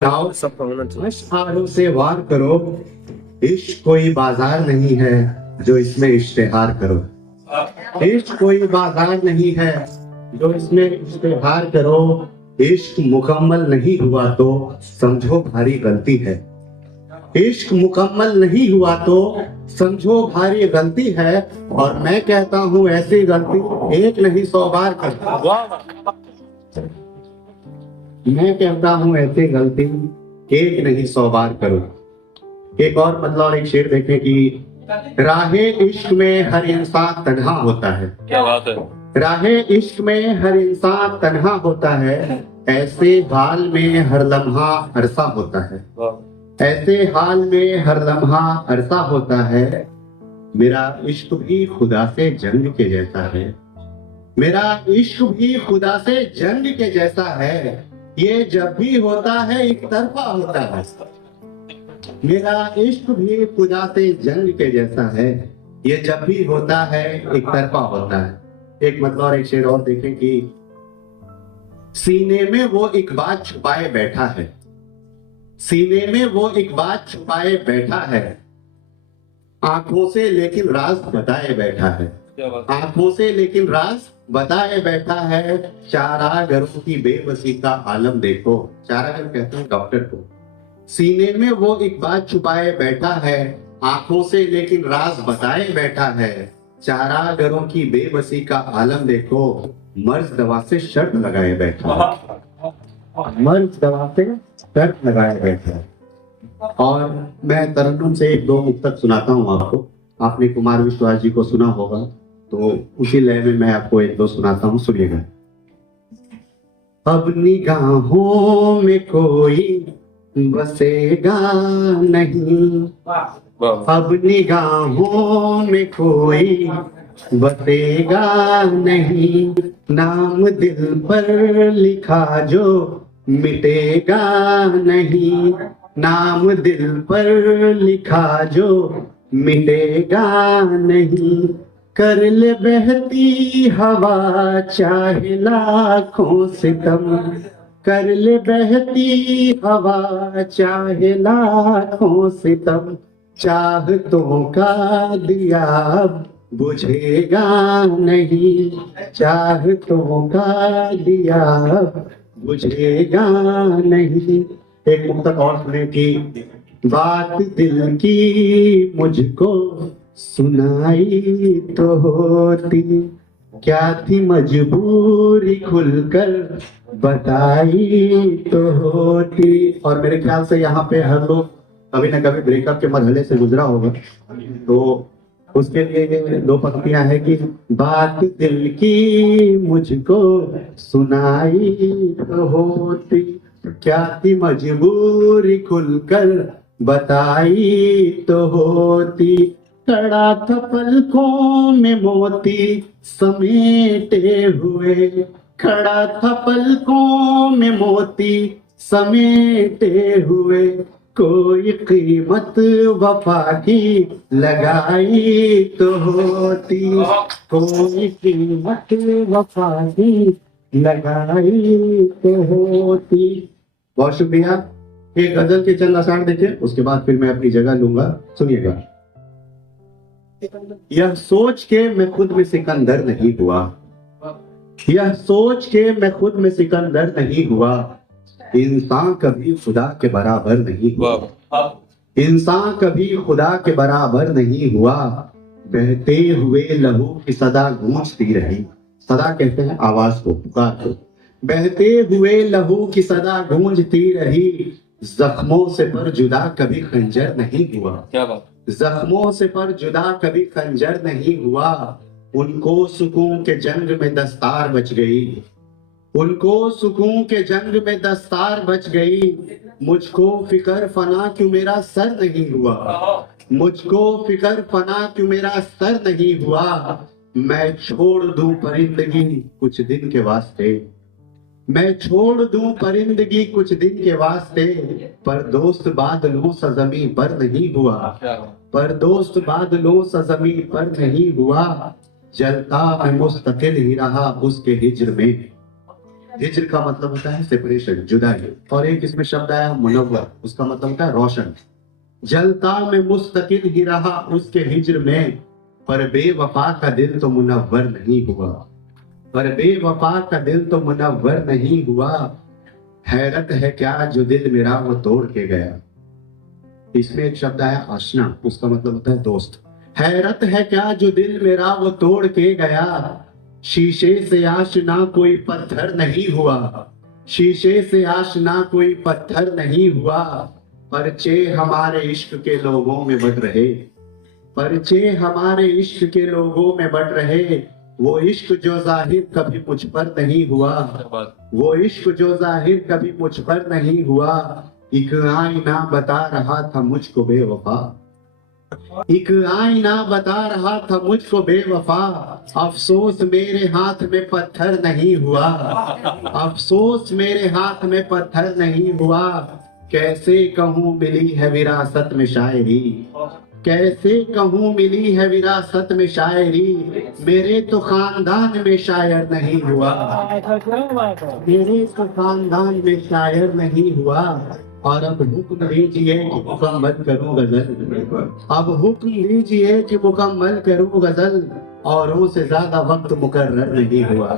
इश्तिहारों से वार करो, इश्क कोई बाजार नहीं है जो इसमें इश्तिहार करो। इश्क कोई बाजार नहीं है जो इसमें इश्तिहार करो। इश्क मुकम्मल नहीं हुआ तो समझो भारी गलती है। इश्क मुकम्मल नहीं हुआ तो समझो भारी गलती है। और मैं कहता हूँ ऐसी गलती एक नहीं 100 बार करता। मैं कहता हूँ ऐसी गलती एक नहीं 100 बार करो। एक और मतलब और एक शेर देखें कि राहे इश्क में हर इंसान तन्हा होता है। क्या बात है। राहे इश्क में हर इंसान तन्हा होता है, ऐसे हाल में हर लम्हा अरसा होता है। ऐसे हाल में हर लम्हा अरसा होता है। मेरा इश्क भी खुदा से जंग के जैसा है। मेरा इश्क भी खुदा से जंग के जैसा है। ये जब भी होता है एक तरफा होता है। मेरा इश्क भी खुदा से जंग के जैसा है। ये जब भी होता है एक तरफा होता है। एक मतलब और एक शेर और देखें कि सीने में वो एक बात छुपाए बैठा है। सीने में वो एक बात छुपाए बैठा है, आंखों से लेकिन राज बताए बैठा है। आंखों से लेकिन राज बताए बैठा है। चारागरों की बेबसी का आलम देखो। चारागर कहते हैं डॉक्टर को। सीने में वो एक बात छुपाए बैठा है, आंखों से लेकिन राज बताए बैठा है। चारागरों की बेबसी का आलम देखो। मर्ज दवा से शर्त लगाए बैठा है। मर्ज दवा से शर्त लगाए बैठा है। और मैं तरन्नुम से एक दो मुक्तक सुनाता हूँ आपको। आपने कुमार विश्वास जी को सुना होगा, तो उसी लय में मैं आपको एक दो सुनाता हूँ, सुनिएगा। अब निगाहों में कोई बसेगा नहीं, अब निगाहों में कोई बसेगा नहीं। नाम दिल पर लिखा जो मिटेगा नहीं। नाम दिल पर लिखा जो मिटेगा नहीं। कर ले बहती हवा चाहे लाखों सितम। कर ले बहती हवा चाहे लाखों सितम। चाहतों का दिया अब बुझेगा नहीं। चाहतों का दिया अब बुझेगा नहीं। एक मुक्तक और सुने कि बात दिल की मुझको सुनाई तो होती, क्या थी मजबूरी खुलकर बताई तो होती। और मेरे ख्याल से यहाँ पे हर लोग कभी ना कभी ब्रेकअप के मरहले से गुजरा होगा, तो उसके लिए दो पंक्तियां है कि बात दिल की मुझको सुनाई तो होती, क्या थी मजबूरी खुलकर बताई तो होती। कड़ा था पलकों में मोती समेटे हुए। खड़ा था पलकों में मोती समेटे हुए। कोई कीमत वफा की लगाई तो होती। कोई कीमत वफा की लगाई तो होती। बहुत शुक्रिया। एक गजल के चंद अशार देखें, उसके बाद फिर मैं अपनी जगह लूंगा। सुनिएगा। यह सोच के मैं खुद में सिकंदर नहीं हुआ। यह सोच के मैं खुद में सिकंदर नहीं हुआ। इंसान कभी खुदा के बराबर नहीं हुआ। इंसान कभी खुदा के बराबर नहीं हुआ। बहते हुए लहू की सदा गूंजती रही। सदा कहते हैं आवाज को, पुकार को। बहते हुए लहू की सदा गूंजती रही। जख्मों से पर जुदा कभी खंजर नहीं हुआ। क्या बात। जख्मों से पर जुदा कभी खंजर नहीं हुआ। उनको सुकून के जंग में दस्तार बच गई। उनको सुकून के जंग में दस्तार बच गई। मुझको फिकर फना क्यों मेरा सर नहीं हुआ। मुझको फिकर फना क्यों मेरा सर नहीं हुआ। मैं छोड़ दूं परिंदगी कुछ दिन के वास्ते। मैं छोड़ दूं परिंदगी कुछ दिन के वास्ते। पर दोस्त बादलों सा ज़मीं पर नहीं हुआ। पर दोस्त बादलों सा ज़मीं पर नहीं हुआ। जलता मैं मुस्तकिल ही रहा उसके हिज्र में। हिज्र का मतलब होता है सेपरेशन, जुदाई। और एक इसमें शब्द आया मुनव्वर, उसका मतलब होता है रोशन। जलता में मुस्तकिल ही रहा उसके हिज्र में, पर बेवफा का दिल तो मुनव्वर नहीं हुआ, पर बेवफा का दिल तो मुनव्वर नहीं हुआ। हैरत है क्या जो दिल मेरा वो तोड़ के गया। इसमें एक शब्द आया आशना, उसका मतलब होता है दोस्त। हैरत है क्या जो दिल मेरा वो तोड़ के गया, शीशे से आशना कोई पत्थर नहीं हुआ, शीशे से आशना कोई पत्थर नहीं हुआ। परचे हमारे इश्क के लोगों में बट रहे, परचे हमारे इश्क के लोगों में बट रहे। वो इश्क जो जाहिर कभी मुझ पर नहीं हुआ, वो इश्क जो जाहिर कभी मुझ पर नहीं हुआ। एक आईना बता रहा था मुझको बेवफा, एक आईना बता रहा था मुझको बेवफा। अफसोस मेरे हाथ में पत्थर नहीं हुआ, अफसोस मेरे हाथ में पत्थर नहीं हुआ। कैसे कहूँ मिली है विरासत में शायरी, कैसे कहूँ मिली है विरासत में शायरी। मेरे तो खानदान में शायर नहीं हुआ, मेरे तो खानदान में शायर नहीं हुआ। और अब हुक्म दीजिए कि मुकम्मल करूं गजल, अब हुक्म दीजिए कि मुकम्मल करूं गजल। औरों से ज्यादा वक्त मुकर्रर नहीं हुआ।